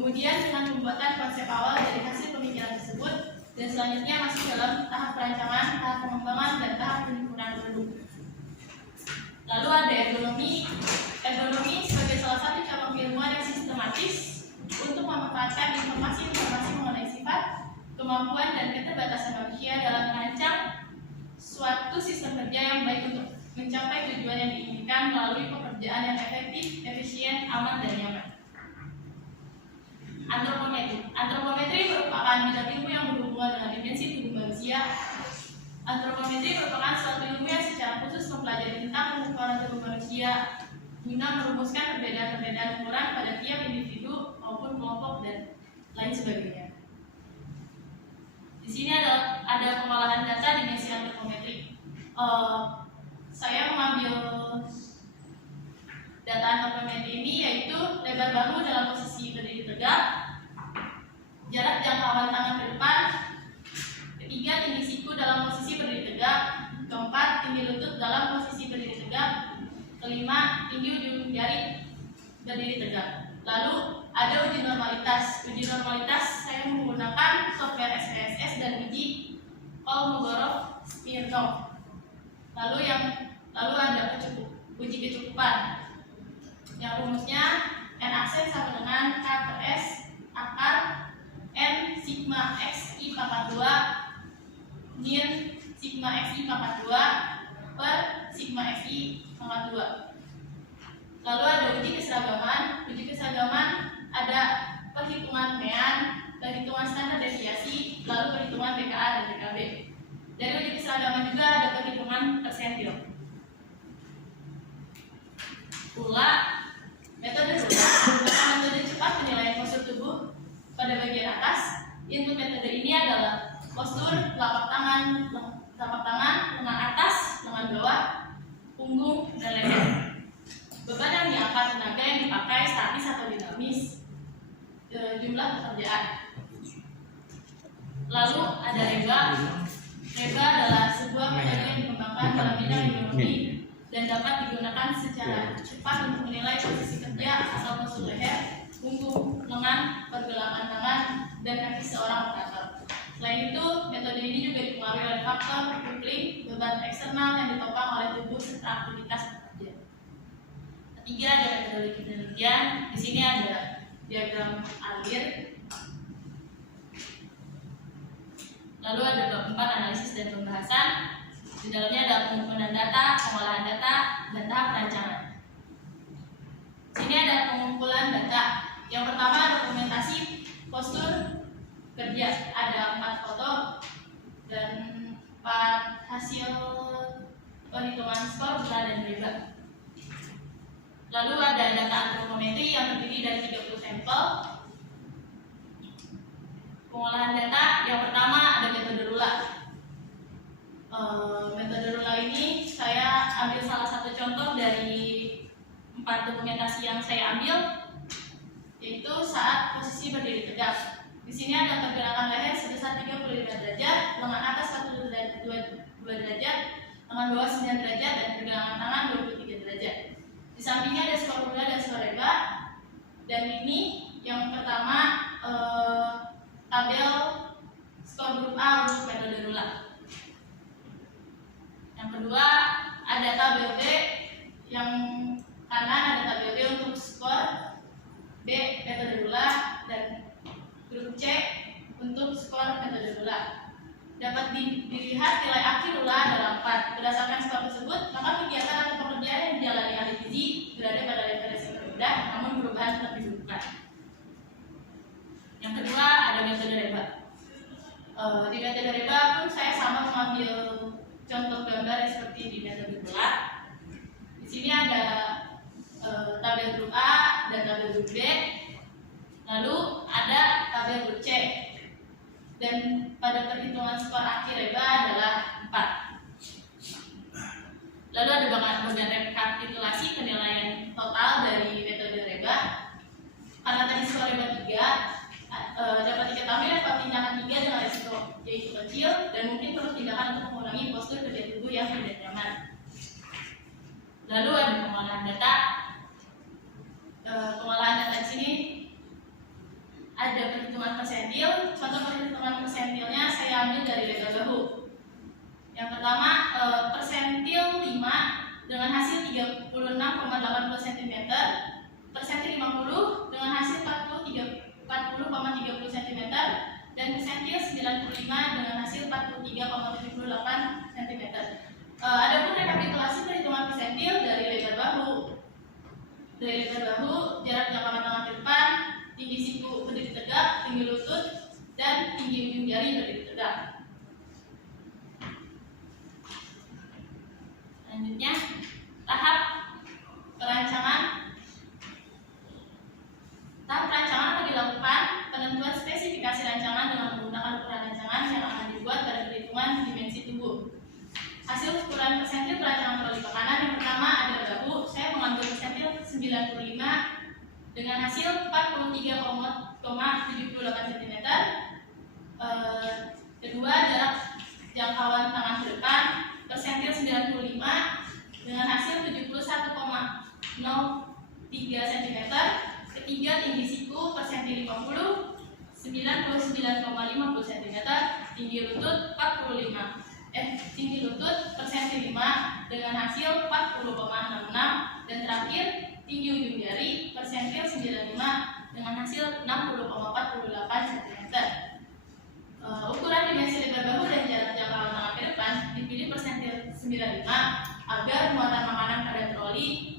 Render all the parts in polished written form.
Kemudian dengan pembuatan konsep awal dari hasil pemikiran tersebut, dan selanjutnya masuk dalam tahap perancangan, tahap pengembangan, dan tahap penyempurnaan produk. Lalu ada ergonomi. Ergonomi sebagai salah satu cabang keilmuan yang sistematis untuk memanfaatkan informasi-informasi mengenai sifat, kemampuan, dan keterbatasan manusia dalam merancang suatu sistem kerja yang baik untuk mencapai tujuan yang diinginkan melalui pekerjaan yang efektif, efisien, aman, dan nyaman. Antropometri. Antropometri merupakan bidang ilmu yang berhubungan dengan dimensi tubuh manusia. Antropometri merupakan suatu ilmu yang secara khusus mempelajari tentang pengukuran tubuh manusia guna merumuskan perbedaan-perbedaan ukuran pada tiap individu maupun kelompok dan lain sebagainya. Di sini ada pengolahan data dimensi antropometri. Saya mengambil data antropometri ini yaitu lebar bahu dalam posisi berdiri tegak, jarak jangkauan tangan ke depan, ketiga tinggi siku dalam posisi berdiri tegak, keempat tinggi lutut dalam posisi berdiri tegak, kelima tinggi ujung jari berdiri tegak. Lalu ada uji normalitas. Uji normalitas saya menggunakan software SPSS dan uji Kolmogorov-Smirnov. Lalu ada uji kecukupan yang rumusnya N aksen sama dengan K per S akar N sigma X I pangkat 2 min sigma X I pangkat 2 per sigma X I pangkat 2. Lalu ada uji keseragaman. Uji keseragaman ada perhitungan mean, perhitungan standar deviasi, lalu perhitungan BKA dan BKB. Dari uji keseragaman juga ada perhitungan persentil. Pula metode menggunakan metode cepat penilaian postur tubuh pada bagian atas. Input metode ini adalah postur telapak tangan, lengan atas, lengan bawah, punggung, dan leher. Beban yang diangkat, tenaga yang dipakai statis atau dinamis, jumlah pekerjaan. Lalu ada reba. Reba adalah sebuah metode yang dikembangkan dalam bidang biologi dan dapat digunakan secara cepat untuk menilai posisi kerja atau postur leher, punggung, lengan, pergelangan tangan, dan kaki seorang operator. Selain itu, metode ini juga dipengaruhi oleh faktor coupling, beban eksternal yang ditopang oleh tubuh serta aktivitas bekerja. Ketiga ada metodologi penelitian. Di sini ada diagram alir. Lalu ada bab 4 analisis dan pembahasan. Di dalamnya ada pengumpulan data, pengolahan data, dan tahap perancangan. Sini ada pengumpulan data. Yang pertama dokumentasi postur kerja. Ada 4 foto dan 4 hasil perhitungan skor berat dan reba. Lalu ada data antropometri yang terdiri dari 30 sampel. Pengolahan data yang pertama ada metode Rula. Metode Rula ini saya ambil salah satu contoh dari 4 dokumentasi yang saya ambil, yaitu saat posisi berdiri tegak. Di sini ada pergerakan leher sebesar 35 derajat, lengan atas 42 derajat, lengan bawah 9 derajat, dan pergelangan tangan 23 derajat. Di sampingnya ada skor Rula dan skor reba. Dan ini yang pertama tabel skor grup A untuk metode Rula. Yang kedua ada tabel B, yang kanan ada tabel B untuk skor B metode Rula, dan grup C untuk skor metode Rula. Dapat dilihat nilai akhir Rula adalah 4. Berdasarkan skor tersebut, maka kegiatan atau pekerjaan yang dijalani ahli gizi berada pada referensi yang berbeda, namun perubahan tetap dibutuhkan. Yang kedua ada metode reba. Di metode reba pun saya sama mengambil contoh gambar seperti di metode Rula. Di sini ada tabel grup A dan tabel grup B. Lalu ada tabel grup C. Dan pada perhitungan skor akhir reba adalah 4. Lalu ada bagian rekapitulasi penilaian total dari metode reba. Karena tadi skor reba 3, dapat diketahui level tindakan 3 dengan risiko yaitu kecil dan mungkin perlu tindakan untuk mengurangi postur kerja tubuh yang tidak nyaman. Lalu ada pengolahan data. Pengolahan data di sini ada perhitungan persentil. Contoh perhitungan persentilnya saya ambil dari lebar bahu. Yang pertama, persentil 5 dengan hasil 36,80 cm, persentil 50 dengan hasil 40,30 cm, dan persentil 95 dengan hasil 43,78 cm. Adapun rekapitulasi perhitungan persentil dari lebar bahu. Dari lebar bahu, jarak jangkauan tangan ke depan, tinggi siku berdiri tegak, tinggi lutut, dan tinggi ujung jari berdiri tegak. Selanjutnya, tahap perancangan. Tahap perancangan akan dilakukan penentuan spesifikasi rancangan dengan menggunakan ukuran rancangan yang akan dibuat pada perhitungan dimensi tubuh. Hasil ukuran persentil perancangan troli makanan yang pertama adalah bahu. Saya mengambil persentil 95 dengan hasil 43,78 cm. Kedua, jarak jangkauan tangan ke depan, persentil 95 dengan hasil 71,03 cm. Ketiga, tinggi siku persentil 50, 99,50 cm. Tinggi lutut 45. Tinggi lutut persentil 5 dengan hasil 40,66. Dan terakhir, tinggi ujung jari persentil 95 dengan hasil 60,48 cm. Ukuran dimensi lebar bahu dan jarak jangkauan tangan ke depan dipilih persentil 95 agar muatan makanan pada troli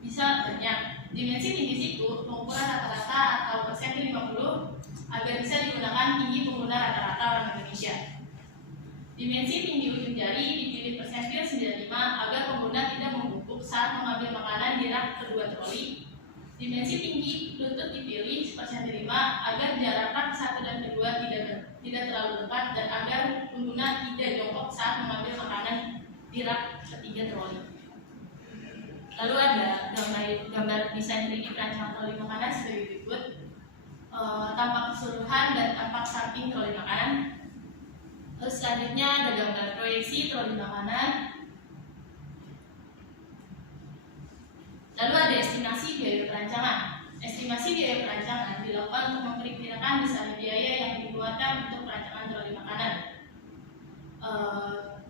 bisa banyak. Dimensi tinggi siku pengukuran rata-rata atau persentil 50 agar bisa digunakan tinggi pengguna rata-rata orang Indonesia. Dimensi tinggi ujung jari dipilih persentil 95 agar pengguna tidak membungkuk saat mengambil makanan di rak kedua troli. Dimensi tinggi lutut dipilih persentil 5 agar jarak rak 1 dan kedua tidak terlalu dekat dan agar pengguna tidak jongkok saat mengambil makanan di rak ketiga troli. Lalu ada gambar desain 3D perancangan troli makanan sebagai berikut. Tampak keseluruhan dan tampak samping troli makanan. Terus selanjutnya ada gambar proyeksi troli makanan. Lalu ada estimasi biaya perancangan. Estimasi biaya perancangan dilakukan untuk memperkirakan besar biaya yang dikeluarkan untuk perancangan troli makanan.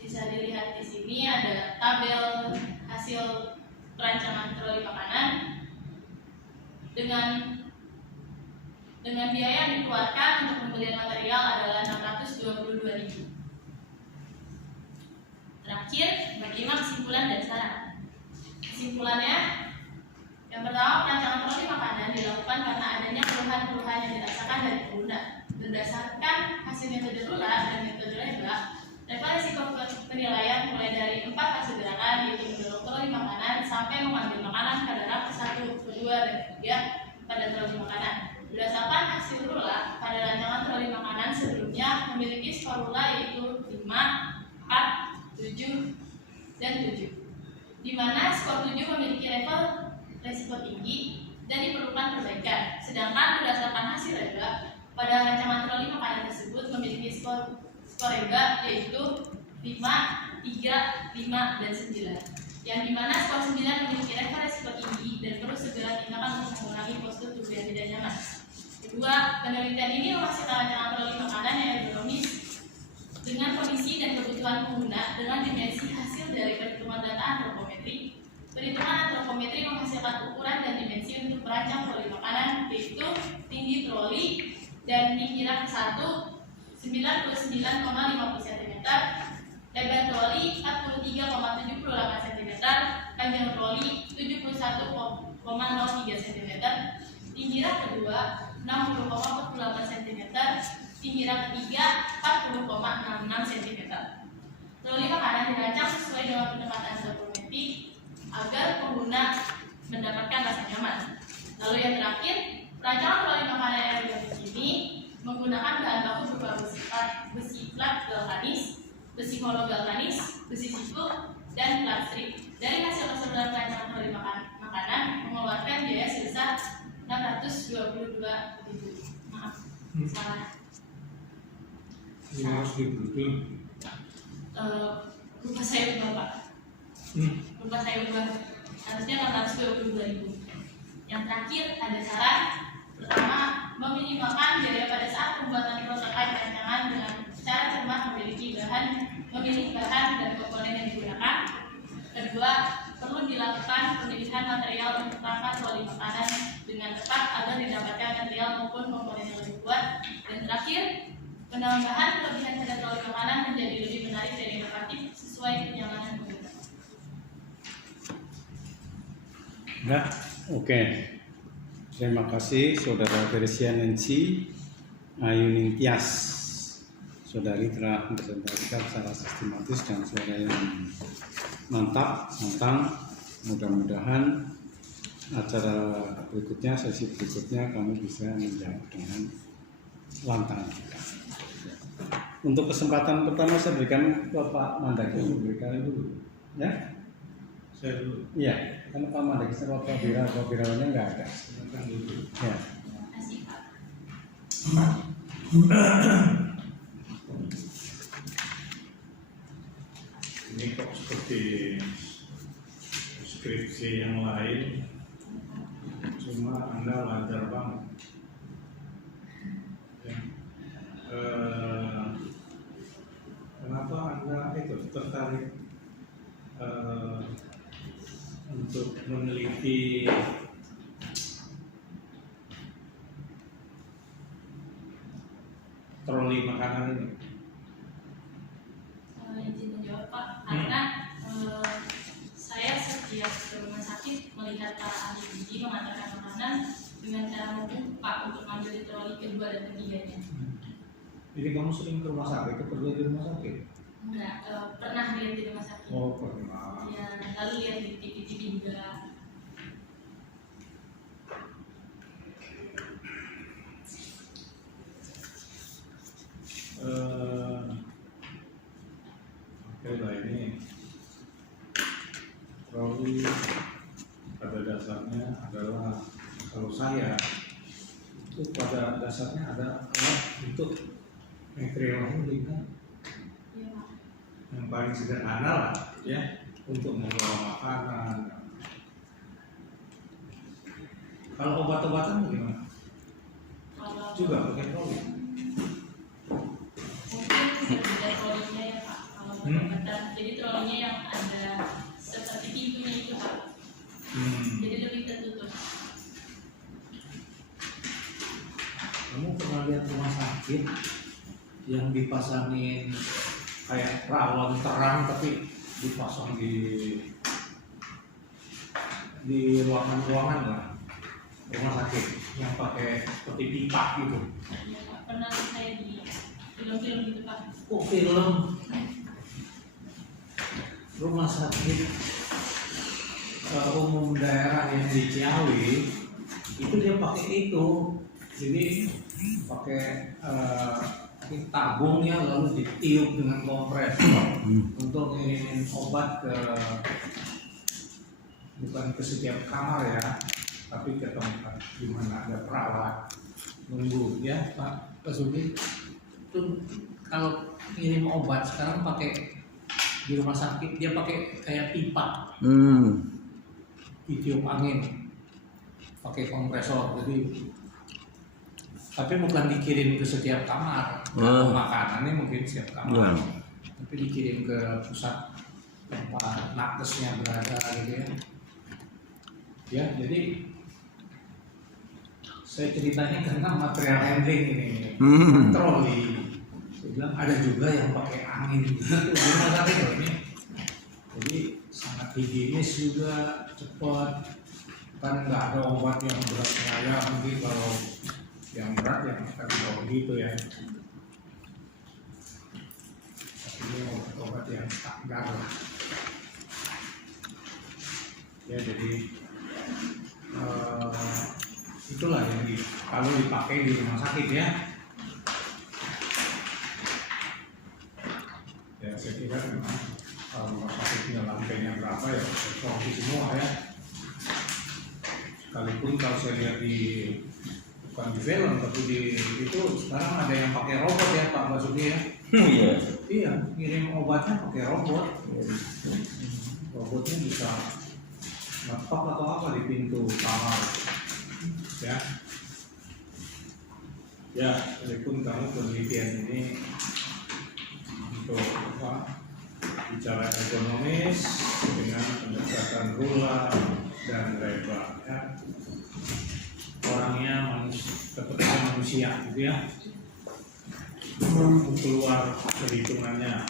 Bisa dilihat di sini ada tabel hasil perancangan troli makanan dengan biaya yang dikeluarkan untuk pembelian material adalah 622.000. Terakhir, bagaimana kesimpulan dan saran? Kesimpulannya, yang pertama, perancangan troli makanan dilakukan karena adanya keluhan-keluhan yang dirasakan dari pengguna. Berdasarkan hasil metode RULA dan metode REBA, resiko penilaian mulai dari 4 fase gerakan, yaitu mendorong troli makanan sampai mengambil makanan pada rak ke-1, ke-2, dan ke-3 pada troli makanan. Berdasarkan hasil RULA, pada rancangan troli makanan sebelumnya memiliki skor RULA yaitu 5, 4, 7, dan 7. Di mana skor 7 memiliki level resiko tinggi dan diperlukan perbaikan. Sedangkan berdasarkan hasil REBA, pada rancangan troli makanan tersebut memiliki skor REBA yaitu 5, 3, 5, dan 9. Yang dimana skor 9 memiliki level resiko tinggi dan perlu segera tindakan untuk mengurangi postur tubuh yang tidak nyaman. Kedua, penelitian ini menghasilkan rancangan troli makanan yang ergonomis dengan kondisi dan kebutuhan pengguna dengan dimensi hasil dari perhitungan data antropometri. Perhitungan antropometri menghasilkan ukuran dan dimensi untuk merancang troli makanan, yaitu tinggi troli dan tinggi rak 1 99,50 cm, lebar troli 43,78 cm, panjang troli 71,03 cm, tinggi rak kedua 60,48 cm, tinggi rak ketiga 40,66 cm. Troli makanan dirancang sesuai dengan pendekatan antropometri agar pengguna mendapatkan rasa nyaman. Lalu yang terakhir, perancangan troli makanan ergonomis ini menggunakan bahan baku berupa besi flat galvanis, besi hollow galvanis, besi siku, dan flat strip. Dari hasil keseluruhan perancangan troli makanan mengeluarkan biaya sebesar 622.000. Maaf, salah. Lupa saya ubah, Pak. Lupa saya ubah. Harusnya 622.000. Yang terakhir ada saran. Pertama, meminimalkan pertimbangkan biaya pada saat pembuatan prototipe rancangan dengan secara cermat memilih bahan dan komponen yang digunakan. Kedua, perlu dilakukan pemilihan material untuk perangkat troli makanan dengan tepat agar didapatkan material maupun komponen yang lebih kuat. Dan terakhir, penambahan kelebihan pada troli makanan menjadi lebih menarik dan inovatif sesuai kenyamanan pengguna. Ya, oke. Terima kasih Saudara Teresa Nancy Ayuning Tias. Saudari telah mempresentasikan secara sistematis dan suara yang mantap, matang. Mudah-mudahan acara berikutnya, sesi berikutnya kami bisa menjawab dengan lantang. Untuk kesempatan pertama saya berikan Bapak Mandaki memberikan dulu, ya? Saya dulu. Iya, karena Pak Mandaki sama Pak Birawannya nggak ada. Silakan dulu. Ya. Terima kasih, Pak. Ini kok seperti skripsi yang lain, cuma Anda lancar banget. Ya. Kenapa Anda itu tertarik untuk meneliti troli makanan ini? Izin menjawab, Pak, karena saya setiap ke rumah sakit melihat para ahli gizi mengantarkan makanan dengan cara membungkuk, Pak, untuk mengambil di troli kedua dan ketiganya. Jadi kamu sering ke rumah sakit, kerja di rumah sakit? Enggak, pernah lihat di rumah sakit. Oh, pernah. Ya, lalu lihat di TV-TV juga. Oke lah, ini troli pada dasarnya adalah, kalau saya itu pada dasarnya ada alat untuk material handling kan, Iya, Pak. yang paling sederhana lah ya, untuk membawa makanan. Kalau obat-obatan bagaimana? Kalau Juga pakai troli. mungkin berbeda trolinya ya, Pak. Kalau obat-obatan, jadi trolinya yang ada seperti pintunya itu, Pak. Jadi lebih tertutup. Kamu pernah lihat rumah sakit yang dipasangin kayak rawon terang tapi dipasang di ruangan-ruangan lah, rumah sakit yang pakai seperti pipa gitu? Iya, Pak. Pernah saya di film-film gitu, Pak. Oh, film rumah sakit umum daerah yang di Ciawi itu dia pakai itu, jadi pakai tabungnya lalu ditiup dengan kompres untuk ngirimin obat ke, bukan ke setiap kamar ya, tapi ke tempat di mana ada perawat nunggu ya, Pak Sugi. Itu kalau ngirim obat sekarang pakai di rumah sakit, dia pakai kayak pipa, ditiup angin pakai kompresor, jadi tapi bukan dikirim ke setiap kamar. Makanannya mungkin setiap kamar, tapi dikirim ke pusat tempat nakesnya berada gitu ya. Ya, jadi saya ceritanya karena material handling ini, troli. Saya bilang ada juga yang pakai angin gitu di rumah sakit loh ini. Jadi sangat higienis juga, cepat. Kan nggak ada obat yang beratnya ya, mungkin kalau yang berat yang akan dibawa gitu ya. Tapi ini obat-obat yang standar lah. Ya, jadi itulah yang kalau dipakai di rumah sakit ya. Ya, saya kira memang kalau rumah sakitnya lantainya berapa ya kosong semua ya. Sekalipun kalau saya lihat di, bukan di film tapi di itu sekarang ada yang pakai robot ya, Pak Basuki ya. Iya, ngirim obatnya pakai robot. Robotnya bisa ngetok atau apa di pintu kamar ya. Ya, walaupun kamu penelitian ini untuk apa? Bicara ekonomis dengan pendekatan gula dan leba, ya. Orangnya seperti manusia, gitu ya. Keluar perhitungannya.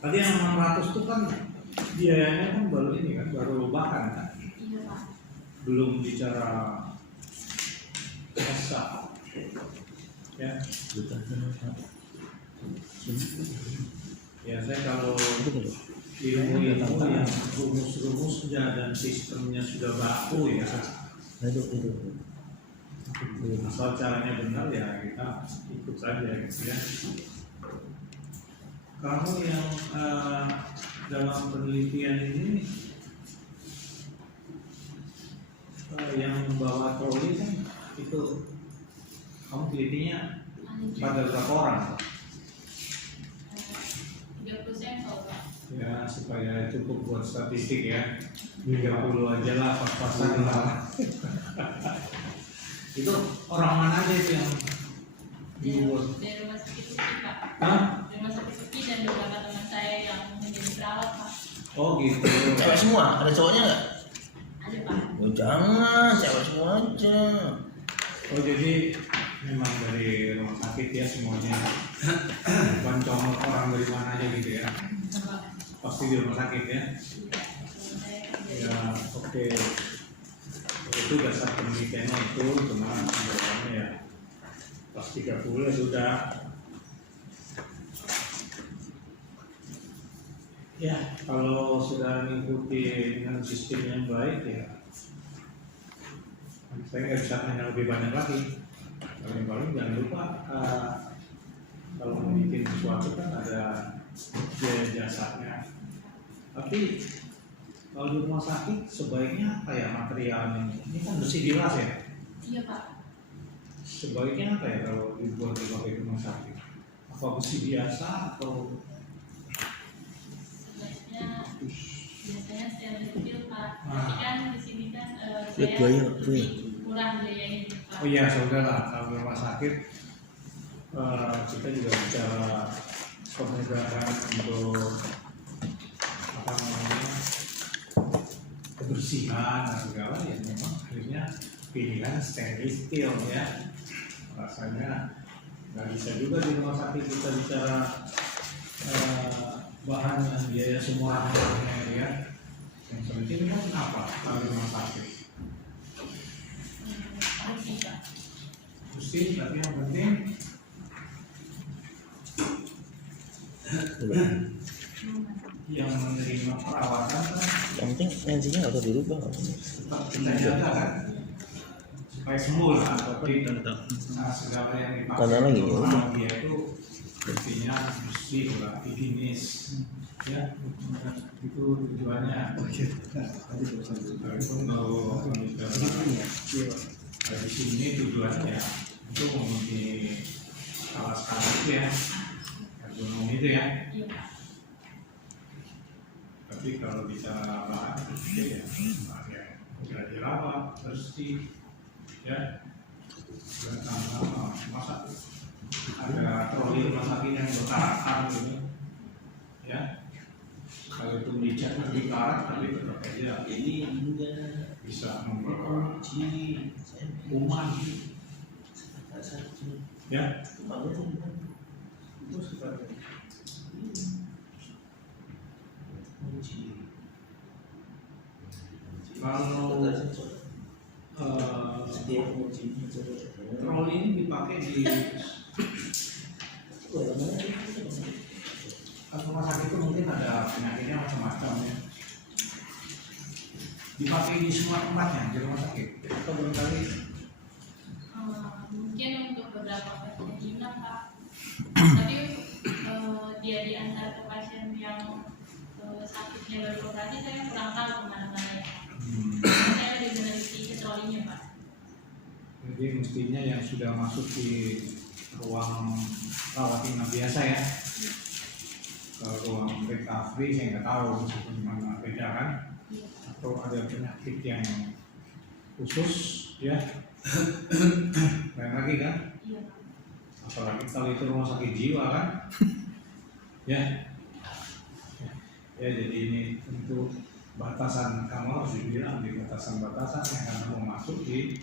Tadi yang 600 itu kan biayanya kan baru ini kan, baru bahkan kan. Iya Pak. Belum bicara esa, ya. Ya saya kalau ilmu yang rumus-rumusnya dan sistemnya sudah baku ya, asal caranya benar ya kita ikut saja gitu ya. Kamu yang dalam penelitian ini yang membawa troli kan itu kamu telitinya pada berapa orang? 30 sampel Pak. Ya supaya cukup buat statistik ya, 30 aja lah pas-pasan lah. Itu orang mana aja itu yang dibuat? Dari rumah sakit Uki Pak. Hah? Dari rumah sakit Uki dan beberapa teman saya yang menjadi perawat Pak. Oh gitu. Cewek semua, ada cowoknya nggak? Ada Pak. Oh jangan, cewek semua aja. Oh jadi memang dari rumah sakit ya semuanya, bukan cuma orang dari mana aja gitu ya, Pak. pasti di rumah sakit ya. Teman saya kerja. Ya oke, itu dasar penelitiannya itu, cuma jawabannya ya pas 30 ya sudah. Ya kalau sudah mengikuti dengan sistem yang baik ya, saya nggak bisa nanya lebih banyak lagi. Paling jangan lupa kalau mau bikin sesuatu kan ada biaya jasanya. Tapi kalau di rumah sakit sebaiknya apa ya materialnya? Ini kan besi bilas ya. Iya Pak. Sebaiknya apa ya kalau dibuat di rumah sakit? Apa besi biasa atau Biasanya stainless steel Pak. Tapi kan di sini kan Lihat saya gaya, lebih murah biayanya Pak. oh iya saudara, kalau di rumah sakit kita juga bicara kemudahan untuk apa namanya kebersihan dan segala ya memang akhirnya pilihan stainless steel ya. Rasanya nggak bisa juga di rumah sakit kita bicara bahan yang biaya semurah-murahnya ya. Yang penting kan apa kalau di rumah sakit? Bersih Pak. Bersih, tapi yang penting yang menerima perawatan kan Yang penting tensinya nggak usah dirubah. tetap kita jaga kan supaya sembuh lah. Tapi segala yang dipakai Karena lagi, ya untuk udah. dia itu intinya bersih lah, higienis ya, itu tujuannya. Walaupun kalau dari sini tujuannya untuk memenuhi skala-skala itu ya, ergonomi itu ya. Iya Pak. Tapi kalau bicara bahan itu ya kira-kira apa bersih ya, dan sama masa ada troli rumah sakit yang berkarat gitu ya, kalau itu dicat lebih karat tapi tetap aja Ini enggak bisa membawa kuman ya. Itu seperti kalau troli ini dipakai di rumah sakit itu mungkin ada penyakitnya macam-macam ya, dipakai di semua tempatnya di rumah sakit atau barangkali Mungkin untuk beberapa pasien jinak Pak. Tapi dia diantar ke pasien yang sakitnya baru operasi saya kurang tahu kemana-mana ya. Saya lebih meneliti ke trolinya Pak. jadi mestinya yang sudah masuk di ruang rawat inap biasa ya. Kalau ruang recovery saya nggak tahu meskipun mana beda kan, atau ada penyakit yang khusus ya. Lain lagi kan, Iya. Apalagi kalau itu rumah sakit jiwa kan. Ya. Ya jadi ini tentu batasan kamu harus dibilang di batasan-batasan yang kamu mau masuk di